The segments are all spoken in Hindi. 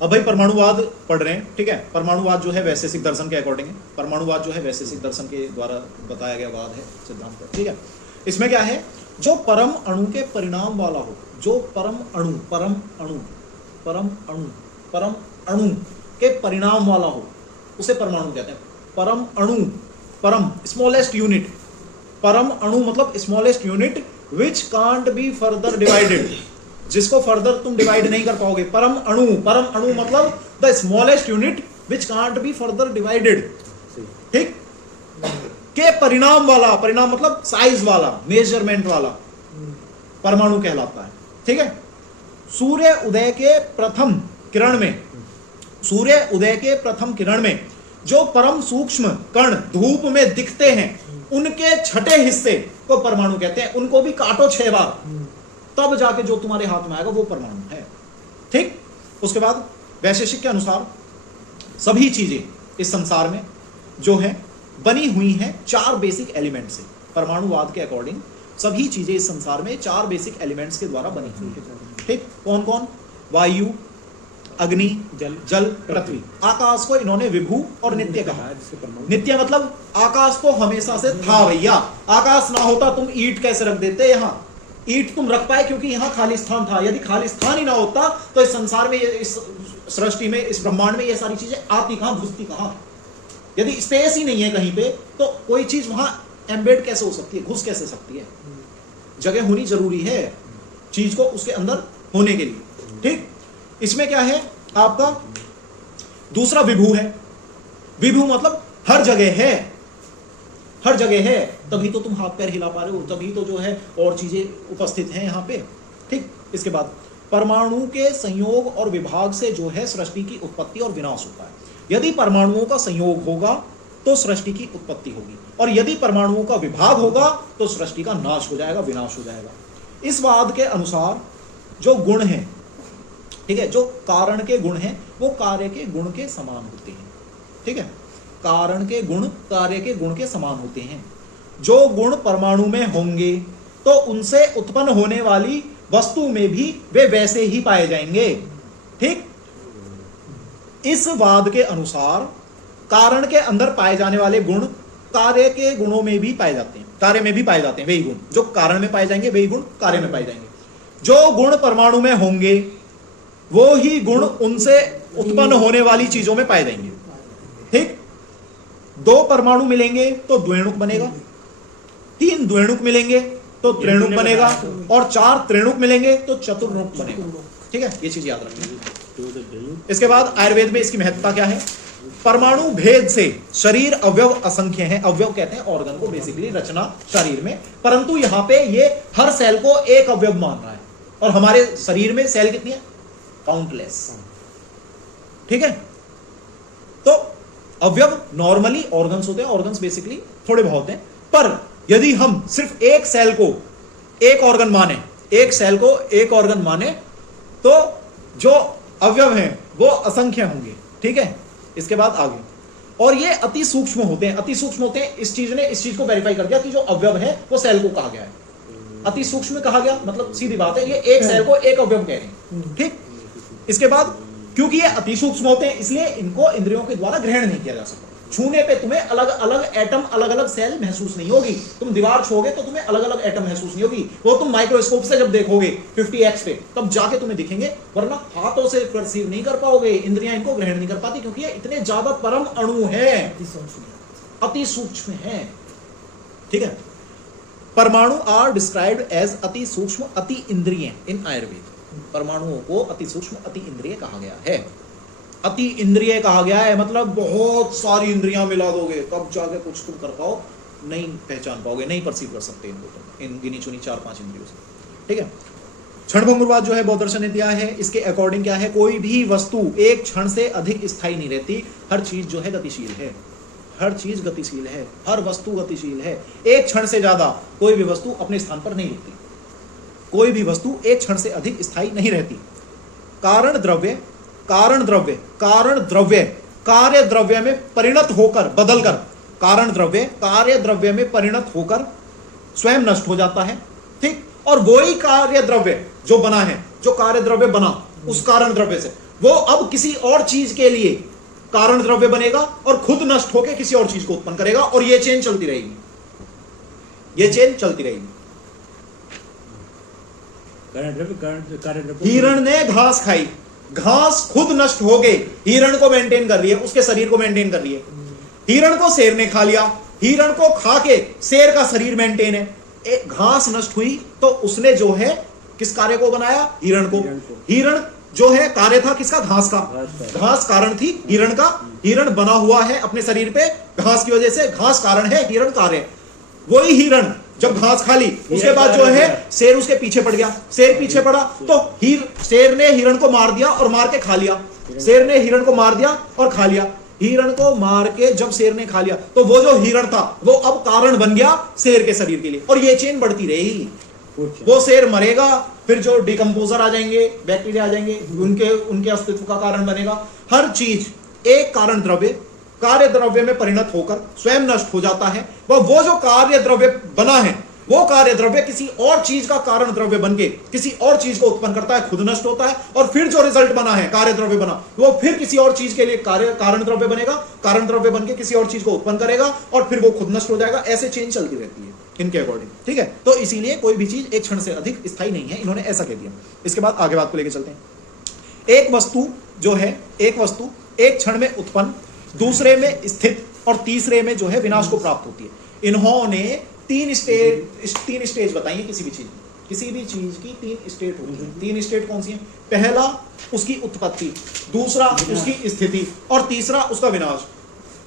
अब भाई परमाणुवाद पढ़ रहे हैं, ठीक है। परमाणुवाद जो है वैशेषिक दर्शन के अकॉर्डिंग है। परमाणुवाद जो है वैशेषिक दर्शन के द्वारा बताया गया वाद है, सिद्धांत है, ठीक है। इसमें क्या है, जो परम अणु के परिणाम वाला हो, जो परम अणु के परिणाम वाला हो, उसे परमाणु कहते हैं। परम अणु, परम स्मॉलेस्ट यूनिट, परम अणु मतलब smallest unit which can't be further divided, जिसको फर्दर तुम डिवाइड नहीं कर पाओगे। परम अणु मतलब the smallest unit which can't be further divided, ठीक, के परिणाम वाला, परिणाम मतलब साइज वाला, मेजरमेंट वाला परमाणु कहलाता है, ठीक है। सूर्य उदय के प्रथम किरण में, सूर्य उदय के प्रथम किरण में जो परम सूक्ष्म कण धूप में दिखते हैं, उनके छठे हिस्से को परमाणु कहते हैं। उनको भी काटो 6 बार, तब जाके जो तुम्हारे हाथ में आएगा वो परमाणु है, ठीक। उसके बाद वैशेषिक के अनुसार सभी चीजें इस संसार में जो है बनी हुई हैं 4 बेसिक एलिमेंट से। परमाणुवाद के अकॉर्डिंग सभी चीजें इस संसार में 4 बेसिक एलिमेंट्स के द्वारा बनी हुई है, ठीक। कौन कौन? वायु, अग्नि, जल, पृथ्वी। आकाश को इन्होंने विभू और नित्य कहा। नित्य मतलब आकाश तो हमेशा से था भैया, आकाश ना होता तुम ईंट कैसे रख देते यहाँ? ईंट तुम रख पाए क्योंकि यहाँ खाली स्थान था। यदि खाली स्थान ही ना होता तो इस संसार में, इस सृष्टि में, इस ब्रह्मांड में ये सारी चीजें आती कहां, घुसती कहां? यदि स्पेस ही नहीं है कहीं पे तो कोई चीज वहां एम्बेड कैसे हो सकती है, घुस कैसे सकती है? जगह होनी जरूरी है चीज को उसके अंदर होने के लिए, ठीक। इसमें क्या है आपका दूसरा विभू है। विभू मतलब हर जगह है, हर जगह है, तभी तो तुम हाथ पैर हिला पा रहे हो, तभी तो जो है और चीजें उपस्थित हैं यहाँ पे, ठीक। इसके बाद परमाणु के संयोग और विभाग से जो है सृष्टि की उत्पत्ति और विनाश होता है। यदि परमाणुओं का संयोग होगा तो सृष्टि की उत्पत्ति होगी, और यदि परमाणुओं का विभाग होगा तो सृष्टि का नाश हो जाएगा, विनाश हो जाएगा। इस वाद के अनुसार जो गुण हैं, ठीक है, जो कारण के गुण हैं वो कार्य के गुण के समान होते हैं, ठीक है। कारण के गुण कार्य के गुण के समान होते हैं। जो गुण परमाणु में होंगे तो उनसे उत्पन्न होने वाली वस्तु में भी वे वैसे ही पाए जाएंगे, ठीक। इस वाद के अनुसार कारण के अंदर पाए जाने वाले गुण कार्य के गुणों में भी पाए जाते हैं, कार्य में भी पाए जाते हैं। वही गुण जो कारण में पाए जाएंगे वही गुण कार्य में पाए जाएंगे। जो गुण परमाणु में होंगे वो ही गुण उनसे उत्पन्न होने वाली चीजों में पाए जाएंगे, ठीक। 2 परमाणु मिलेंगे तो द्वेणुक बनेगा, 3 द्वेणुक मिलेंगे तो त्रेणुक बनेगा, और 4 त्रेणुक मिलेंगे तो चतुर्णुक बनेगा, ठीक है। ये चीज याद रखिए। इसके बाद आयुर्वेद में इसकी महत्ता क्या है? परमाणु भेद से शरीर अवयव असंख्य हैं। अवयव कहते हैं ऑर्गन को, बेसिकली रचना शरीर में, परंतु यहां पे ये हर सेल को एक अवयव मान रहा है, और हमारे शरीर में सेल कितनी है? काउंटलेस, ठीक है। तो अवयव नॉर्मली ऑर्गन्स होते हैं, ऑर्गन्स बेसिकली थोड़े बहुत हैं, पर यदि हम सिर्फ एक सेल को एक ऑर्गन माने, एक सेल को एक ऑर्गन माने, तो जो अवयव हैं वो असंख्य होंगे, ठीक है। इसके बाद आगे, और ये अति सूक्ष्म होते हैं। अति सूक्ष्म होते हैं, इस चीज ने इस चीज को वेरीफाई कर दिया कि जो अवयव है वो सेल को कहा गया है, अति सूक्ष्म कहा गया, मतलब सीधी बात है, ये एक सेल को एक अवयव कह रहे हैं, ठीक। इसके बाद क्योंकि ये अति सूक्ष्म होते हैं इसलिए इनको इंद्रियों के द्वारा ग्रहण नहीं किया जा सकता। छूने पे तुम्हें अलग अलग एटम, अलग अलग सेल महसूस नहीं होगी। तुम दीवार छूओगे तो तुम्हें अलग अलग एटम महसूस नहीं होगी, वो तुम माइक्रोस्कोप से जब देखोगे 50x पे तब जाके तुम्हें दिखेंगे, वरना हाथों से परसीव नहीं कर पाओगे, इंद्रियां इनको ग्रहण नहीं कर पाती, क्योंकि ये इतने ज्यादा परम अणु है, अति सूक्ष्म है, ठीक है। परमाणु आर डिस्क्राइब्ड एज अति सूक्ष्म अति इंद्रिय इन आयुर्वेद। परमाणुओं को अति सूक्ष्म अति इंद्रिय कहा गया है। अति इंद्रिय कहा गया है मतलब बहुत सारी इंद्रियां मिला दोगे तब जाके कुछ तुम कर पाओ, नहीं पहचान पाओगे, नहीं परसीव कर सकते इनको तुम, इन गिनी चुनी 4-5 इंद्रियों से, ठीक है। क्षणभंगुरवाद जो है बौद्ध दर्शन ने दिया है, इसके अकॉर्डिंग क्या है, कोई भी वस्तु एक क्षण से अधिक स्थायी नहीं रहती। हर चीज जो है गतिशील है, हर चीज गतिशील है, हर वस्तु गतिशील है। एक क्षण से ज्यादा कोई भी वस्तु अपने स्थान पर नहीं रुकती, कोई भी वस्तु एक क्षण से अधिक स्थायी नहीं रहती। कारण द्रव्य, कारण द्रव्य, कारण द्रव्य कार्य द्रव्य में परिणत होकर, बदलकर, कारण द्रव्य कार्य द्रव्य में परिणत होकर स्वयं नष्ट हो जाता है, ठीक। और वही कार्य द्रव्य जो बना है, जो कार्य द्रव्य बना उस कारण द्रव्य से, वो अब किसी और चीज के लिए कारण द्रव्य बनेगा और खुद नष्ट होकर किसी और चीज को उत्पन्न करेगा, और ये चेन चलती रहेगी, ये चेन चलती रहेगी। हिरण ने घास खाई, घास खुद नष्ट हो गई, हिरण को मेंटेन कर रही है, उसके शरीर को मेंटेन कर रही है। हिरण को शेर ने खा लिया, हिरण को खा के शेर का शरीर मेंटेन है। घास नष्ट हुई तो उसने जो है किस कार्य को बनाया? हिरण को। हिरण जो है कार्य था किसका? घास का। घास कारण थी हिरण का। हिरण बना हुआ है अपने शरीर पे घास की वजह से, घास कारण है, हिरण कार्य। वही हिरण जब घास खा ली उसके बाद जो है शेर उसके पीछे पड़ गया, शेर पीछे पड़ा तो शेर ने हिरण को मार दिया और मार के खा लिया। शेर ने हिरण को मार दिया और खा लिया। हिरण को मार के जब शेर ने खा लिया तो वो जो हिरण था वो अब कारण बन गया शेर के शरीर के लिए, और ये चेन बढ़ती रहेगी। वो शेर मरेगा, फिर जो डिकम्पोजर आ जाएंगे, बैक्टीरिया आ जाएंगे, उनके अस्तित्व का कारण बनेगा। हर चीज एक कारण द्रव्य कार्य द्रव्य में परिणत होकर स्वयं नष्ट हो जाता है। वो जो कार्य द्रव्य बना है वो कार्य द्रव्य किसी और चीज का कारण द्रव्य बन के किसी और चीज को उत्पन्न करता है, खुद नष्ट होता है, और फिर जो रिजल्ट बना है कार्य द्रव्य बना वो फिर किसी और चीज के लिए कारण द्रव्य बनेगा, कारण द्रव्य बन के किसी और चीज को उत्पन्न करेगा और फिर वो खुद नष्ट हो जाएगा। ऐसे चेन चलती रहती है इनके अकॉर्डिंग, ठीक है। तो इसीलिए कोई भी चीज एक क्षण से अधिक स्थायी नहीं है, इन्होंने ऐसा कह दिया। इसके बाद आगे बात को लेकर चलते हैं। एक वस्तु जो है, एक वस्तु एक क्षण में उत्पन्न, दूसरे में स्थित और तीसरे में जो है विनाश को प्राप्त होती है। इन्होंने तीन स्टेज बताई है किसी भी चीज की तीन स्टेट होती है। तीन स्टेट कौन सी है? पहला उसकी उत्पत्ति, दूसरा उसकी स्थिति और तीसरा उसका विनाश।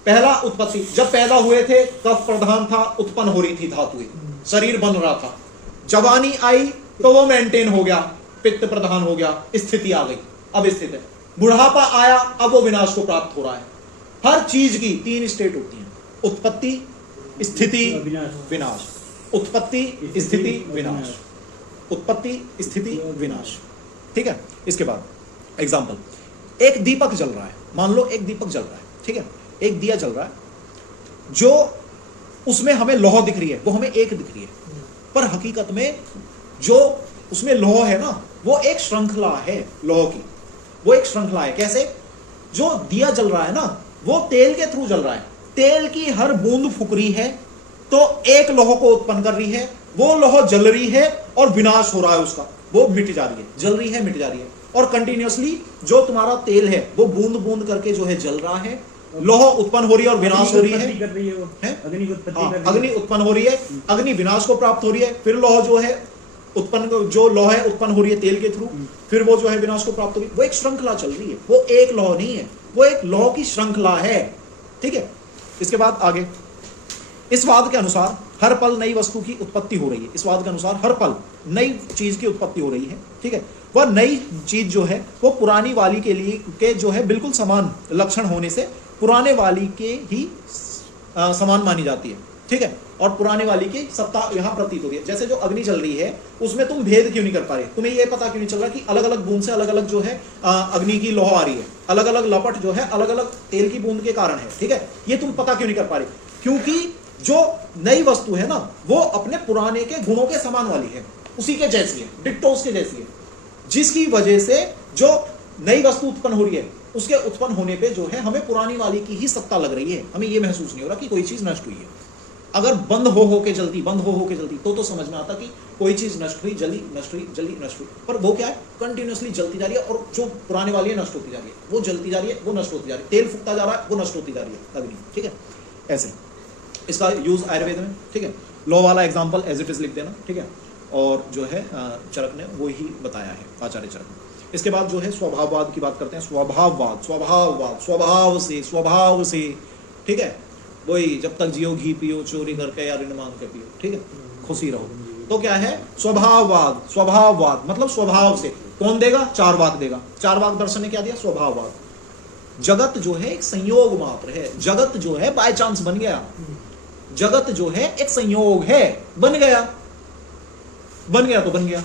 पहला उत्पत्ति, जब पैदा हुए थे तब प्रधान था, उत्पन्न हो रही थी धातुएं, शरीर बन रहा था। जवानी आई तो वो मेंटेन हो गया, पित्त प्रधान हो गया, स्थिति आ गई, अब स्थित है। बुढ़ापा आया, अब वो विनाश को प्राप्त हो रहा है। हर चीज की तीन स्टेट होती है, उत्पत्ति, स्थिति, विनाश। उत्पत्ति, स्थिति, विनाश। उत्पत्ति, स्थिति, विनाश, ठीक है। इसके बाद एग्जांपल, एक दीपक जल रहा है, मान लो एक दीपक जल रहा है, ठीक है, एक दिया जल रहा है, जो उसमें हमें लौह दिख रही है वो हमें एक दिख रही है, पर हकीकत में जो उसमें लौह है ना वो एक श्रृंखला है लौह की, वो एक श्रृंखला है। कैसे? जो दिया जल रहा है ना वो तेल के थ्रू जल रहा है, तेल की हर बूंद फूक रही है तो एक लौह को उत्पन्न कर रही है, वो लौह जल रही है और विनाश हो रहा है उसका, वो मिट जा रही है, जल रही है, मिट जा रही है। और कंटिन्यूअसली जो तुम्हारा तेल है वो बूंद बूंद करके जो है जल रहा है, लौह उत्पन्न हो रही है और विनाश हो रही है, अग्नि उत्पन्न हो रही है, अग्नि विनाश को प्राप्त हो रही है, फिर लौह जो है उत्पन्न, जो लौह है उत्पन्न हो रही है तेल के थ्रू, फिर वो जो है विनाश को प्राप्त हो रही है। वो एक श्रृंखला चल रही है, वो एक लौह नहीं है, वो एक लौह की श्रृंखला है, ठीक है। इसके बाद आगे, इस वाद के अनुसार हर पल नई वस्तु की उत्पत्ति हो रही है। इस वाद के अनुसार हर पल नई चीज की उत्पत्ति हो रही है, ठीक है। वह नई चीज जो है वो पुरानी वाली के लिए के जो है बिल्कुल समान लक्षण होने से पुराने वाली के ही समान मानी जाती है, ठीक है। और पुराने वाली की सत्ता यहाँ प्रतीत हो रही है। जैसे जो अग्नि चल रही है उसमें तुम भेद क्यों नहीं कर पा रहे? तुम्हें ये पता क्यों नहीं चल रहा कि अलग अलग बूंद से अलग अलग जो है अग्नि की लौह आ रही है, अलग अलग लपट जो है अलग अलग तेल की बूंद के कारण है, ठीक है। ये तुम पता क्यों नहीं कर पा रहे? क्योंकि जो नई वस्तु है ना वो अपने पुराने के गुणों के समान वाली है, उसी के जैसी है, डिट्टो उसके जैसी है, जिसकी वजह से जो नई वस्तु उत्पन्न हो रही है उसके उत्पन्न होने पे जो है हमें पुरानी वाली की ही सत्ता लग रही है। हमें ये महसूस नहीं हो रहा कि कोई चीज नष्ट हुई है। अगर बंद हो के जलती, बंद हो के जलती तो समझ में आता कि कोई चीज नष्ट हुई, जली, नष्ट हुई, जली, नष्ट हुई, पर वो क्या है? कंटिन्यूअसली जलती जा रही है, और जो पुराने वाली है नष्ट होती जा रही है, वो जलती जा रही है, वो नष्ट होती जा रही है, तेल फूकता जा रहा है, वो नष्ट होती जा रही है अग्नि, ठीक है। ऐसे इसका यूज आयुर्वेद में, ठीक है। लॉ वाला एग्जाम्पल एज इट इज लिख देना, ठीक है। और जो है चरक ने वो ही बताया है, आचार्य चरक ने। इसके बाद जो है स्वभाववाद की बात करते हैं। स्वभाववाद, स्वभाववाद, स्वभाव से, ठीक है। वही जब तक जियो घी पियो, चोरी करके या ऋण मांग के पियो, ठीक है, खुशी रहो। तो क्या है? स्वभाववाद। स्वभाववाद मतलब स्वभाव से। कौन देगा? चारवाक देगा। चारवाक दर्शन ने क्या दिया? स्वभाववाद। जगत जो है एक संयोग मात्र है, जगत जो है बाय चांस बन गया, जगत जो है एक संयोग है, बन गया, बन गया तो बन गया।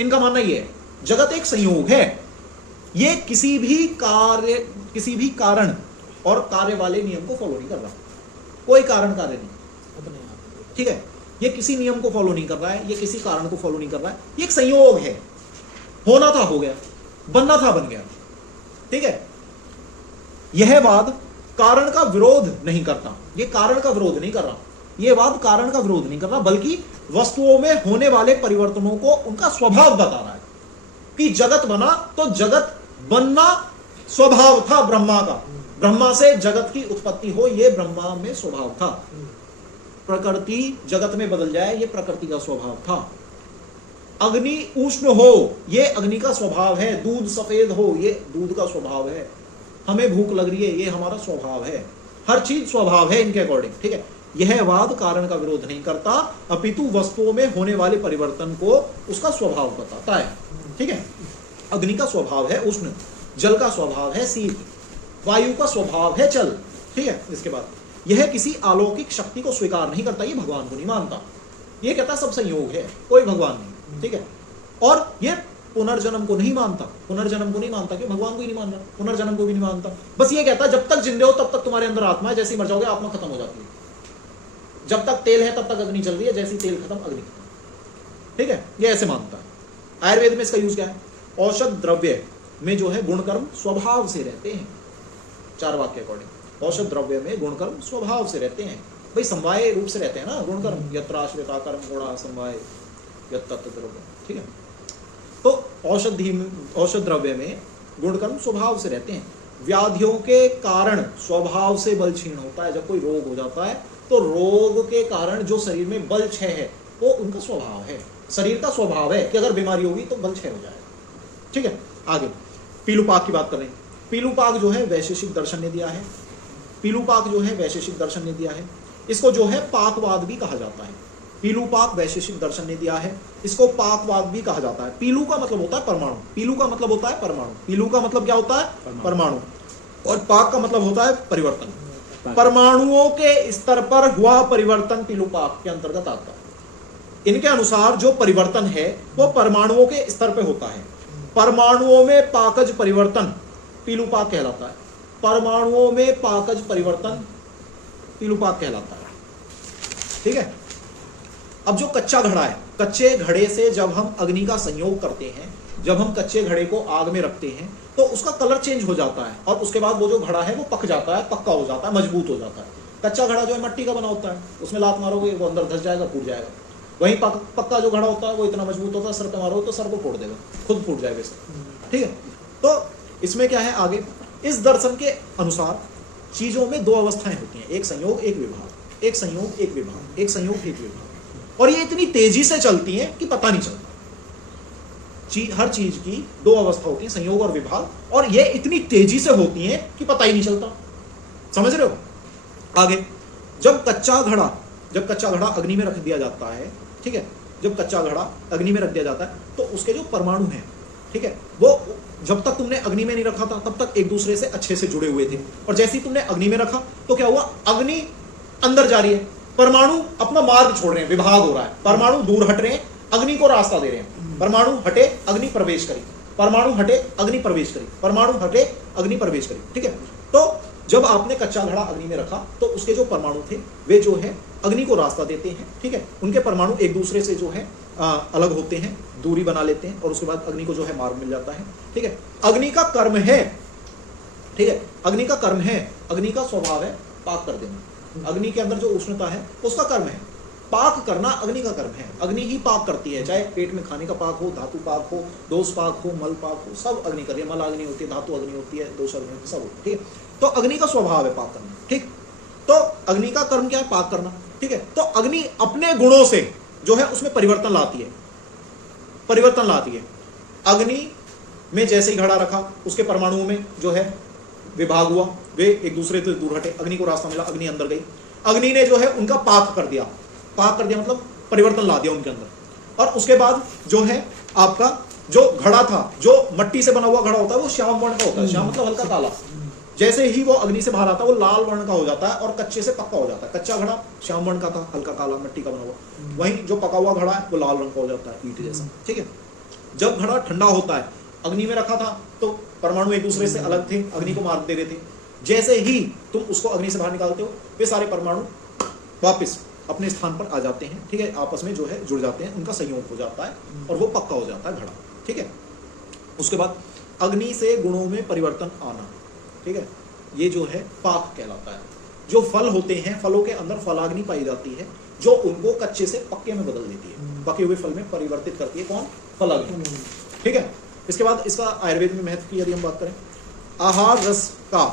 इनका मानना ये है जगत एक संयोग है, ये किसी भी कारण और कार्य वाले नियम को फॉलो नहीं कर रहा, कोई कारण कार्य नहीं, ठीक है। ये किसी नियम को फॉलो नहीं कर रहा है, ये किसी कारण को फॉलो नहीं कर रहा है, ये एक संयोग है। होना था हो गया, बनना था बन गया, ठीक है। यह वाद कारण का विरोध नहीं करता, ये कारण का विरोध नहीं कर रहा, ये वाद कारण का विरोध नहीं कर रहा, बल्कि वस्तुओं में होने वाले परिवर्तनों को उनका स्वभाव बता रहा है कि जगत बना तो जगत बनना स्वभाव था ब्रह्मा का, ब्रह्मा से जगत की उत्पत्ति हो ये ब्रह्मा में स्वभाव था, प्रकृति जगत में बदल जाए ये प्रकृति का स्वभाव था, अग्नि उष्ण हो ये अग्नि का स्वभाव है, दूध सफेद हो ये दूध का स्वभाव है, हमें भूख लग रही है ये हमारा स्वभाव है, हर चीज स्वभाव है इनके अकॉर्डिंग, ठीक है। यह वाद कारण का विरोध नहीं करता, अपितु वस्तुओं में होने वाले परिवर्तन को उसका स्वभाव बताता है, ठीक है। अग्नि का स्वभाव है उष्ण, जल का स्वभाव है शीत, वायु का स्वभाव है चल, ठीक है। इसके बाद यह किसी अलौकिक शक्ति को स्वीकार नहीं करता, ये भगवान को नहीं मानता, ये कहता सब संयोग है, कोई भगवान नहीं, ठीक है। और ये पुनर्जन्म को नहीं मानता, पुनर्जन्म को नहीं मानता, क्यों भगवान को ही नहीं मान रहा, पुनर्जन्म को भी नहीं मानता, बस ये कहता है जब तक जिंदे हो तब तक तुम्हारे अंदर आत्मा है, जैसे ही मर जाओगे आत्मा खत्म हो जाती है, जब तक तेल है तब तक अग्नि चल रही है, जैसे ही तेल खत्म अग्नि खत्म, ठीक है। ये ऐसे मानता है। आयुर्वेद में इसका यूज क्या है, औषध द्रव्य में जो है गुणकर्म स्वभाव से रहते हैं, चार वाक्य के अकॉर्डिंग औषध द्रव्य में गुणकर्म स्वभाव से रहते हैं, भाई समवाय रूप से रहते हैं ना गुणकर्म, यत्र आश्रिता कर्म गुणा समवाय यत् तत् द्रव्य, ठीक है। तो औषध द्रव्य में गुणकर्म स्वभाव से रहते हैं। व्याधियों के कारण स्वभाव से बल क्षीण होता है, जब कोई रोग हो जाता है तो रोग के कारण जो शरीर में बल क्षय है वो उनका स्वभाव है, शरीर का स्वभाव है कि अगर बीमारी होगी तो बल क्षय हो जाएगा, ठीक है। आगे पीलूपाक की बात कर रहे हैं। पीलूपाक जो है वैशेषिक दर्शन ने दिया है, पीलूपाक जो है वैशेषिक दर्शन ने दिया है, इसको जो है पाकवाद भी कहा जाता है। पीलूपाक वैशेषिक दर्शन ने दिया है, इसको पाकवाद भी कहा जाता है। पीलू का मतलब होता है परमाणु, पीलू का मतलब होता है परमाणु, पीलू का मतलब क्या होता है परमाणु, और पाक का मतलब होता है परिवर्तन। परमाणुओं के स्तर पर हुआ परिवर्तन पीलूपाक के अंतर्गत आता है। इनके अनुसार जो परिवर्तन है वो परमाणुओं के स्तर पर होता है। परमाणुओं में पाकज परिवर्तन पीलूपाक कहलाता है, परमाणुओं में पाकज परिवर्तन पीलूपाक कहलाता है, ठीक है। अब जो कच्चा घड़ा है, कच्चे घड़े से जब हम अग्नि का संयोग करते हैं, जब हम कच्चे घड़े को आग में रखते हैं तो उसका कलर चेंज हो जाता है और उसके बाद वो जो घड़ा है वो पक जाता है, पक्का हो जाता है, मजबूत हो जाता है। कच्चा घड़ा जो है मिट्टी का बना होता है, उसमें लात मारोगे वो अंदर धस जाएगा, फूट जाएगा। वहीं पक्का जो घड़ा होता है वो इतना मजबूत होता है, सर पे मारो तो सर को फोड़ देगा, खुद फूट जाएगा इससे, ठीक है। तो इसमें क्या है आगे, इस दर्शन के अनुसार चीजों में दो अवस्थाएं होती हैं, एक संयोग एक विभाग, एक संयोग एक विभाग, एक संयोग एक विभाग, और ये इतनी तेजी से चलती हैं कि पता नहीं चलता। हर चीज की दो अवस्था होती है, संयोग और विभाग, और ये इतनी तेजी से होती हैं कि पता ही नहीं चलता। समझ रहे हो? आगे जब कच्चा घड़ा अग्नि में रख दिया जाता है, ठीक है, जब कच्चा घड़ा अग्नि में रख दिया जाता है तो उसके जो परमाणु हैं, ठीक है, वो जब तक तुमने अग्नि में नहीं रखा था तब तक एक दूसरे से अच्छे से जुड़े हुए थे, और जैसे ही तुमने अग्नि में रखा तो क्या हुआ, अग्नि अंदर जा रही है, परमाणु अपना मार्ग छोड़ रहे हैं, विभाग हो रहा है, परमाणु दूर हट रहे हैं, अग्नि को रास्ता दे रहे हैं। परमाणु हटे अग्नि प्रवेश करी, परमाणु हटे अग्नि प्रवेश करी, परमाणु हटे अग्नि प्रवेश करी, ठीक है। तो जब आपने कच्चा घड़ा अग्नि में रखा तो उसके जो परमाणु थे वे जो है अग्नि को रास्ता देते हैं, ठीक है, उनके परमाणु एक दूसरे से जो है अलग होते हैं, दूरी बना लेते हैं, और उसके बाद अग्नि को जो है मार्ग मिल जाता है, ठीक है। अग्नि का कर्म है, ठीक है, अग्नि का कर्म है, अग्नि का स्वभाव है पाक कर देना, अग्नि के अंदर जो उष्णता है उसका कर्म है, पाक करना अग्नि का कर्म है, अग्नि ही पाक करती है, चाहे पेट में खाने का पाक हो, धातु पाक हो, दोष पाक हो, मल पाक हो, सब अग्नि कर रही है, मल अग्नि होती है, धातु अग्नि होती है, दोष अग्नि होती है, सब, ठीक है। तो अग्नि का स्वभाव है पाक करना, ठीक। तो अग्नि का कर्म क्या है, पाक करना, ठीक है। तो अग्नि अपने गुणों से जो है उसमें परिवर्तन लाती है, परिवर्तन लाती है। अग्नि में जैसे ही घड़ा रखा उसके परमाणुओं में जो है विभाग हुआ, वे एक दूसरे से दूर हटे, अग्नि को रास्ता मिला, अग्नि अंदर गई, अग्नि ने जो है उनका पाक कर दिया, पाक कर दिया मतलब परिवर्तन ला दिया उनके अंदर। और उसके बाद जो है आपका जो घड़ा था, जो मट्टी से बना हुआ घड़ा होता है वो श्याम वर्ण का होता है, श्याम मतलब हल्का काला, जैसे ही वो अग्नि से बाहर आता है वो लाल वर्ण का हो जाता है और कच्चे से पक्का हो जाता है। कच्चा घड़ा श्याम वर्ण का था, हल्का काला मिट्टी का बना हुआ, वहीं जो पका हुआ घड़ा है वो लाल रंग का हो जाता है, ईंट जैसा, ठीक है। जब घड़ा ठंडा होता है, अग्नि में रखा था तो परमाणु एक दूसरे से अलग थे, अग्नि को मार्ग दे रहे थे, जैसे ही तुम उसको अग्नि से बाहर निकालते हो वे सारे परमाणु वापस अपने स्थान पर आ जाते हैं, ठीक है, आपस में जो है जुड़ जाते हैं, उनका संयोग हो जाता है और वो पक्का हो जाता है घड़ा, ठीक है। उसके बाद अग्नि से गुणों में परिवर्तन आना, ठीक है, ये जो है पाक कहलाता है। जो फल होते हैं, फलों के अंदर फलाग्नि पाई जाती है, जो उनको कच्चे से पक्के में बदल देती है, पके हुए फल में परिवर्तित करती है। कौन? फलाग्नि, ठीक है। इसके बाद इसका आयुर्वेद में महत्व की यदि हम बात करें, आहार रस का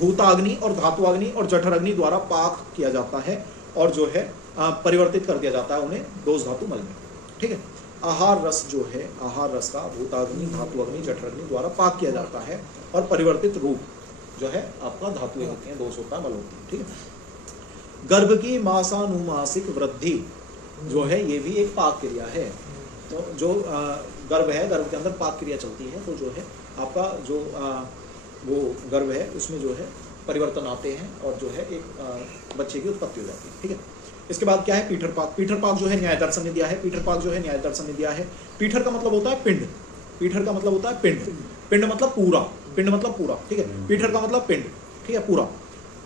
भूताग्नि और धातुअग्नि और जठराग्नि द्वारा पाक किया जाता है और जो है परिवर्तित कर दिया जाता है उन्हें दोष धातु मल में, ठीक है। आहार रस जो है, आहार रस का भूताग्नि, धातुअग्नि, जठराग्नि द्वारा पाक किया जाता है और परिवर्तित रूप जो है आपका धातुएं होती हैं, दोष होता है, मल होती है, ठीक है। गर्भ की मासानुमासिक वृद्धि जो है ये भी एक पाक क्रिया है। तो जो गर्भ है, गर्भ के अंदर पाक क्रिया चलती है, तो जो है आपका जो वो गर्भ है उसमें जो है परिवर्तन आते हैं और जो है एक बच्चे की उत्पत्ति हो जाती है, ठीक है। इसके बाद क्या है? पीठर पाक। पीठर पाक जो है न्याय दर्शन ने दिया है। पीठर पाक जो है न्याय दर्शन ने दिया है। पीठर का मतलब होता है पिंड, पीठर का मतलब होता है पिंड, पिंड मतलब पूरा, पिंड मतलब पूरा, ठीक है। पीठर का मतलब पिंड, ठीक है, पूरा।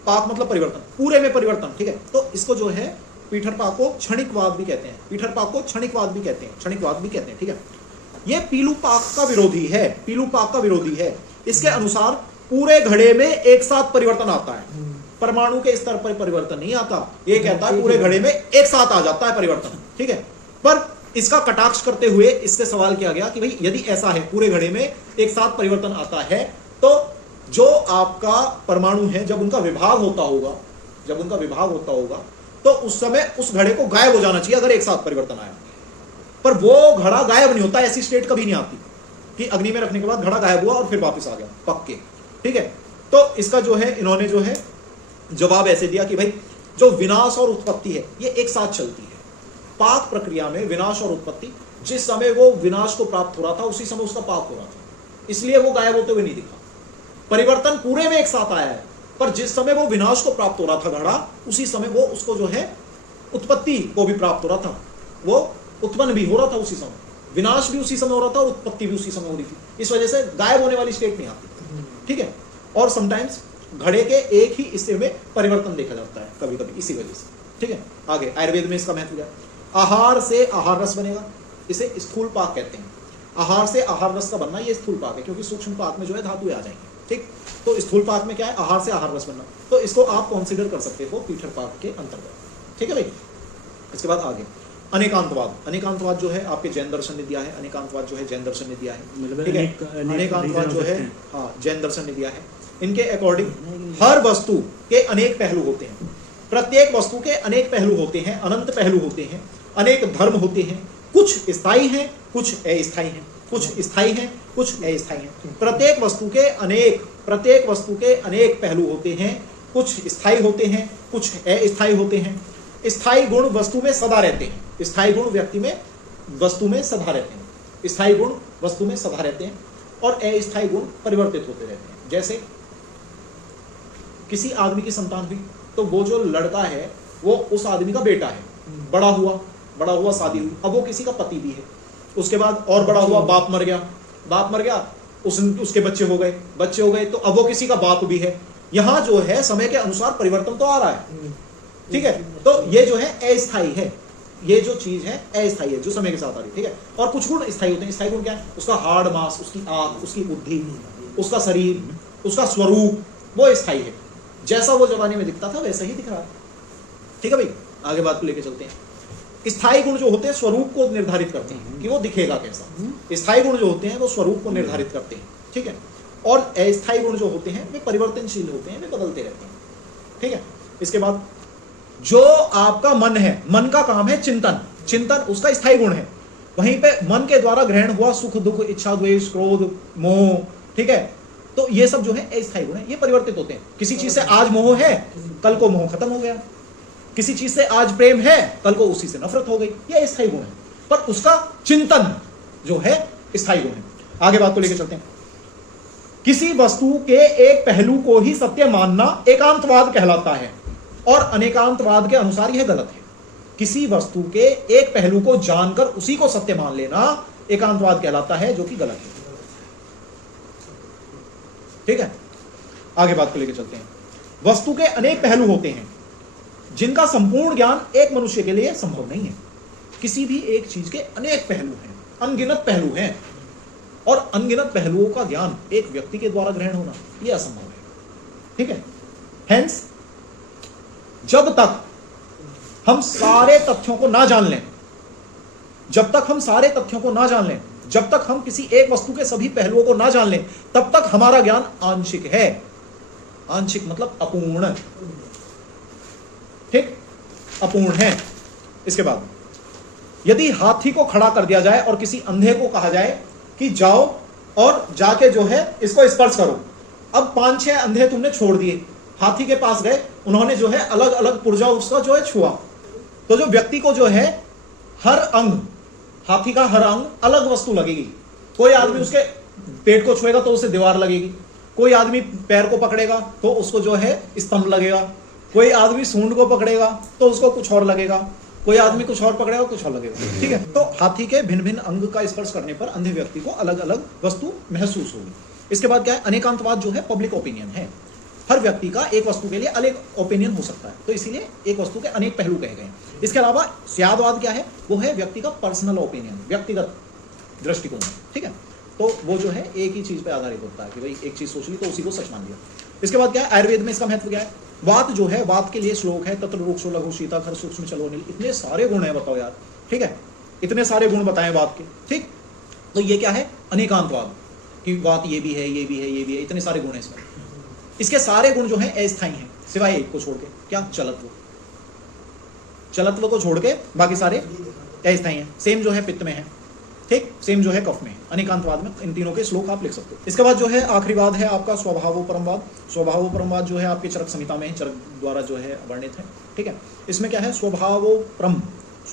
पाक मतलब परिवर्तन, पूरे में परिवर्तन, ठीक है। तो इसको जो है पीठर पाक को क्षणिकवाद भी कहते हैं, पीठर पाक को क्षणिकवाद भी कहते हैं, क्षणिकवाद भी कहते हैं, ठीक है। ये पीलू पाक का विरोधी है, पीलू पाक का विरोधी है। इसके अनुसार पूरे घड़े में एक साथ परिवर्तन आता है, परमाणु के स्तर पर परिवर्तन नहीं आता। ये कहता है पूरे घड़े में एक साथ आ जाता है परिवर्तन, ठीक है। पर इसका कटाक्ष करते हुए इससे सवाल किया गया कि भाई यदि ऐसा है, पूरे घड़े में एक साथ परिवर्तन आता है, तो जो आपका परमाणु है जब उनका विभाग होता होगा, जब उनका विभाग होता होगा तो उस समय उस घड़े को गायब हो जाना चाहिए अगर एक साथ परिवर्तन आया। पर वो घड़ा गायब नहीं होता, ऐसी स्टेट कभी नहीं आती कि अग्नि में रखने के बाद घड़ा गायब हुआ और फिर वापस आ गया पक के, ठीक है। तो इसका जो है इन्होंने जो है जवाब ऐसे दिया कि भाई जो विनाश और उत्पत्ति है ये एक साथ चलती है। पाक प्रक्रिया में विनाश और उत्पत्ति, जिस समय वो विनाश को प्राप्त हो रहा था उसी समय उसका पाक हो रहा था, इसलिए वो गायब होते हुए नहीं दिखा। परिवर्तन पूरे में एक साथ आया है, पर जिस समय वो विनाश को प्राप्त हो रहा था घड़ा, उसी समय वो उसको जो है उत्पत्ति को भी प्राप्त हो रहा था, वो उत्पन्न भी हो रहा था उसी समय, विनाश भी उसी समय हो रहा था और उत्पत्ति भी उसी समय हो रही थी। इस वजह से गायब होने वाली स्टेट नहीं आती, ठीक है। और समटाइम्स घड़े के एक ही हिस्से में परिवर्तन देखा जाता है कभी कभी, इसी वजह से, ठीक है। आगे आयुर्वेद में इसका महत्व क्या? आहार से आहार रस बनेगा, इसे स्थूल पाक कहते हैं। आहार से आहार रस का बनना ये स्थूल पाक है, क्योंकि सूक्ष्म पाक में जो है धातुएं आ जाएंगी, ठीक। तो स्थूल पाक में क्या है? आहार से आहार रस बनना, तो इसको आप कंसीडर कर सकते हो पीठर पाक के अंतर्गत, ठीक है भाई। इसके बाद आगे अनेकांतवाद। अनेकांतवाद जो है आपके जैन दर्शन ने दिया है, अनेकांतवाद जो है जैन दर्शन ने दिया है, ठीक है। अनेकांतवाद जो है हाँ जैन दर्शन ने दिया है। इनके अकॉर्डिंग हर वस्तु के अनेक पहलू होते हैं, प्रत्येक वस्तु के अनेक पहलू होते हैं, अनंत पहलू होते हैं, अनेक धर्म होते हैं, कुछ स्थायी हैं, कुछ अस्थायी हैं, कुछ स्थायी हैं, कुछ अस्थायी हैं। प्रत्येक वस्तु के अनेक पहलू होते हैं, कुछ स्थायी होते हैं, कुछ अस्थायी होते हैं। स्थायी गुण वस्तु में सदा रहते हैं, स्थायी गुण व्यक्ति में वस्तु में सदा रहते हैं, स्थायी गुण वस्तु में सदा रहते हैं और अस्थायी गुण परिवर्तित होते रहते हैं। जैसे किसी आदमी की संतान हुई तो वो जो लड़का है वो उस आदमी का बेटा है, बड़ा हुआ शादी हुई, अब वो किसी का पति भी है। उसके बाद और बड़ा हुआ, बाप मर गया, उसके बच्चे हो गए तो अब वो किसी का बाप भी है। यहाँ जो है समय के अनुसार परिवर्तन तो आ रहा है, ठीक है। तो ये जो है अस्थायी है, ये जो चीज है अस्थायी है जो समय के साथ आ रही है, ठीक है। और कुछ गुण स्थायी होते हैं। स्थायी गुण क्या है? उसका हाड़ मास, उसकी आंख, उसकी बुद्धि, उसका शरीर, उसका स्वरूप, वो स्थायी है। जैसा वो जवानी में दिखता था वैसा ही दिख रहा है, ठीक है भाई। आगे बात को लेके चलते हैं। स्थायी गुण जो होते हैं स्वरूप को निर्धारित करते हैं कि वो दिखेगा कैसा। स्थायी गुण जो होते हैं वो स्वरूप को निर्धारित करते हैं, ठीक है। और अस्थायी गुण जो होते हैं वे परिवर्तनशील होते हैं, वे बदलते रहते हैं, ठीक है। इसके बाद जो आपका मन है, मन का काम है चिंतन उसका स्थायी गुण है। वहीं पे मन के द्वारा ग्रहण हुआ सुख दुख, इच्छा द्वेष, क्रोध, मोह, ठीक है। तो ये सब जो है अस्थायी गुण है, ये परिवर्तित होते हैं। किसी चीज से आज मोह है, कल को मोह खत्म हो गया। किसी चीज से आज प्रेम है, कल को उसी से नफरत हो गई। ये अस्थायी गुण है, पर उसका चिंतन जो है स्थायी गुण है। आगे बात को लेकर चलते हैं। किसी वस्तु के एक पहलू को ही सत्य मानना एकांतवाद कहलाता है और अनेकांतवाद के अनुसार यह गलत है। किसी वस्तु के एक पहलू को जानकर उसी को सत्य मान लेना एकांतवाद कहलाता है, जो कि गलत है, ठीक है। आगे बात को लेकर चलते हैं। वस्तु के अनेक पहलू होते हैं जिनका संपूर्ण ज्ञान एक मनुष्य के लिए संभव नहीं है। किसी भी एक चीज के अनेक पहलू हैं, अनगिनत पहलू हैं, और अनगिनत पहलुओं का ज्ञान एक व्यक्ति के द्वारा ग्रहण होना यह असंभव है, ठीक है। हेंस जब तक हम सारे तथ्यों को ना जान लें, जब तक हम सारे तथ्यों को ना जान लें, जब तक हम किसी एक वस्तु के सभी पहलुओं को ना जान लें, तब तक हमारा ज्ञान आंशिक है। आंशिक मतलब अपूर्ण, ठीक, अपूर्ण है। इसके बाद यदि हाथी को खड़ा कर दिया जाए और किसी अंधे को कहा जाए कि जाओ और जाके जो है इसको स्पर्श करो, अब 5-6 अंधे तुमने छोड़ दिए, हाथी के पास गए, उन्होंने जो है अलग अलग पुर्जा उसका जो है छुआ, तो जो व्यक्ति को जो है हर अंग, हाथी का हर अंग अलग वस्तु लगेगी। कोई आदमी उसके पेट को छुएगा तो उसे दीवार लगेगी, कोई आदमी पैर को पकड़ेगा तो उसको जो है स्तंभ लगेगा, कोई आदमी सूंड को पकड़ेगा तो उसको कुछ और लगेगा, कोई आदमी कुछ और पकड़ेगा कुछ और लगेगा, ठीक है। तो हाथी के भिन्न भिन्न अंग का स्पर्श करने पर अंधे व्यक्ति को अलग अलग वस्तु महसूस होगी। इसके बाद क्या है, अनेकांतवाद जो है पब्लिक ओपिनियन है। हर व्यक्ति का एक वस्तु के लिए अलग ओपिनियन हो सकता है, तो इसीलिए एक वस्तु के अनेक पहलू कहे गए। इसके अलावा स्यादवाद क्या है, वो है व्यक्ति का पर्सनल ओपिनियन, व्यक्तिगत दृष्टिकोण, ठीक है। तो वो जो है एक ही चीज पे आधारित होता है कि भाई एक चीज सोच ली तो उसी को सच मान लिया। इसके बाद क्या है, आयुर्वेद में इसका महत्व क्या है। वात जो है, वात के लिए श्लोक है, तत्र रुक्षो लघु शीता खर सूक्ष्म चलो नील, इतने सारे गुण है, बताओ यार, ठीक है, इतने सारे गुण बताएं वात के, ठीक। तो ये क्या है, अनेकांतवाद, कि वात ये भी है, ये भी है, ये भी है, इतने सारे गुण है इसमें। इसके सारे गुण जो हैं अस्थायी हैं, सिवाय एक को छोड़ के, क्या, चलत्व, चलत्व को छोड़ के बाकी सारे अस्थायी हैं। सेम जो है पित्त में है, ठीक, सेम जो है कफ में है। अनेकांतवाद में इन तीनों के श्लोक आप लिख सकते हो। इसके बाद जो है आखिरी वाद है आपका स्वभावोपरमवाद। स्वभावोपरमवाद जो है आपके चरक संहिता में, चरक द्वारा जो है वर्णित है, ठीक है। इसमें क्या है, स्वभावोपरम,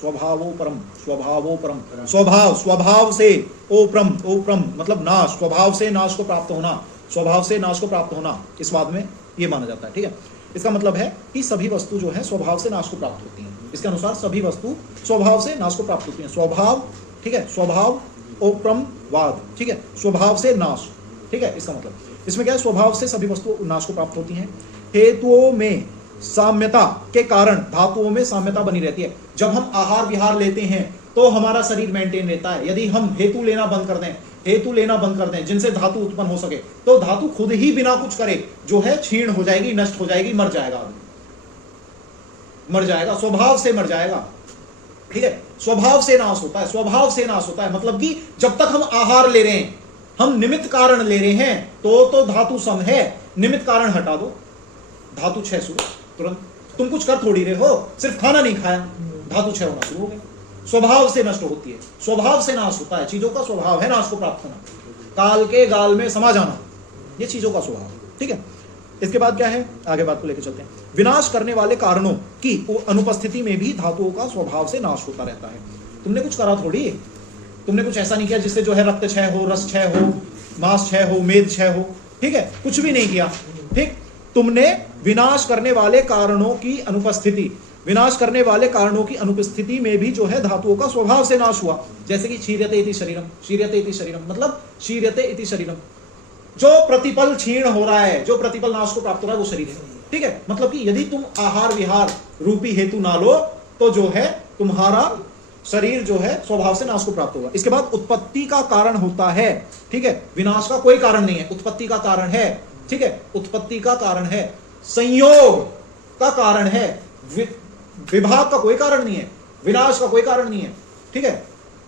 स्वभावोपरम, स्वभावोपरम, स्वभाव, स्वभाव से ओपरम, ओपरम मतलब नाश, स्वभाव से नाश को प्राप्त होना, स्वभाव से नाश को प्राप्त होना, इस वाद में ये माना जाता है, ठीक है। इसका मतलब है कि सभी वस्तु जो है स्वभाव से नाश को प्राप्त होती हैं। इसके अनुसार सभी वस्तु स्वभाव से नाश को प्राप्त होती हैं। स्वभाव, ठीक है, स्वभाव ओपरम वाद, ठीक है, स्वभाव से नाश, ठीक है। इसका मतलब इसमें क्या है, स्वभाव से सभी वस्तु नाश को प्राप्त होती हैं। हेतुओं में साम्यता के कारण धातुओं में साम्यता बनी रहती है। जब हम आहार विहार लेते हैं तो हमारा शरीर मेंटेन रहता है। यदि हम हेतु लेना बंद कर दें, हेतु लेना बंद कर दें जिनसे धातु उत्पन्न हो सके, तो धातु खुद ही बिना कुछ करे जो है क्षीण हो जाएगी, नष्ट हो जाएगी, मर जाएगा आदमी, मर जाएगा, स्वभाव से मर जाएगा, ठीक है। स्वभाव से नाश होता है, स्वभाव से नाश होता है मतलब कि जब तक हम आहार ले रहे हैं, हम निमित्त कारण ले रहे हैं, तो धातु सम है, निमित्त कारण हटा दो, धातु क्षय शुरू तुरंत। तुम कुछ कर थोड़ी रहे हो, सिर्फ खाना नहीं खाया, धातु क्षय होना शुरू हो गया। स्वभाव से नष्ट होती है, स्वभाव से नाश होता है। चीजों का स्वभाव है नाश को प्राप्त होना, काल के गाल में समा जाना, ये चीजों का स्वभाव, ठीक है। इसके बाद क्या है, आगे बात को लेकर चलते हैं। विनाश करने वाले कारणों की अनुपस्थिति में भी धातुओं का स्वभाव से नाश होता रहता है। तुमने कुछ करा थोड़ी, तुमने कुछ ऐसा नहीं किया जिससे जो है रक्त क्षय हो, रस क्षय हो, मांस क्षय हो, मेद क्षय हो, ठीक है, कुछ भी नहीं किया, ठीक। तुमने विनाश करने वाले कारणों की अनुपस्थिति, विनाश करने वाले कारणों की अनुपस्थिति में भी जो है धातुओं का स्वभाव से नाश हुआ। जैसे कि क्षीर्यते इति शरीरम, क्षीर्यते इति शरीरम मतलब क्षीर्यते इति शरीरम, जो प्रतिपल क्षीण हो रहा है, जो प्रतिपल नाश को प्राप्त हो रहा है वो शरीर है, ठीक है। मतलब कि यदि तुम आहार विहार रूपी हेतु ना लो तो जो है तुम्हारा शरीर जो है स्वभाव से नाश को प्राप्त होगा। इसके बाद उत्पत्ति का कारण होता है, ठीक है, विनाश का कोई कारण नहीं है, उत्पत्ति का कारण है, ठीक है, उत्पत्ति का कारण है, संयोग का कारण है, विभाग का कोई कारण नहीं है, विनाश का कोई कारण नहीं है, ठीक है।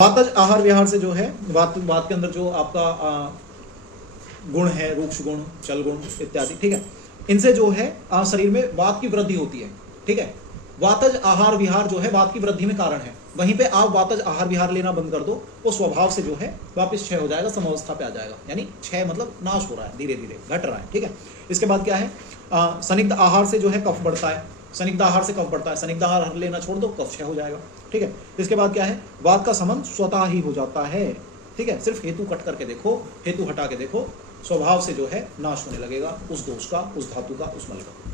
वातज आहार विहार से जो है वात के अंदर जो आपका गुण है, रूक्ष गुण, चल गुण इत्यादि, ठीक है, इनसे जो है शरीर में वात की वृद्धि होती है, ठीक है। वातज आहार विहार जो है वात की वृद्धि में कारण है। वहीं पे आप वातज आहार विहार लेना बंद कर दो, वो स्वभाव से जो है वापस क्षय हो जाएगा, समावस्था पे आ जाएगा, यानी क्षय मतलब नाश हो रहा है, धीरे धीरे घट रहा है, ठीक है। इसके बाद क्या है, संदिग्ध आहार से जो है कफ बढ़ता है, संदिग्ध आहार से कफ बढ़ता है, संदिग्ध आहार लेना छोड़ दो, कफ क्षय हो जाएगा, ठीक है। इसके बाद क्या है, वात का संबंध स्वतः ही हो जाता है, ठीक है। सिर्फ हेतु कट करके देखो, हेतु हटा के देखो, स्वभाव से जो है नाश होने लगेगा उस दोष का, उस धातु का, उस मल का।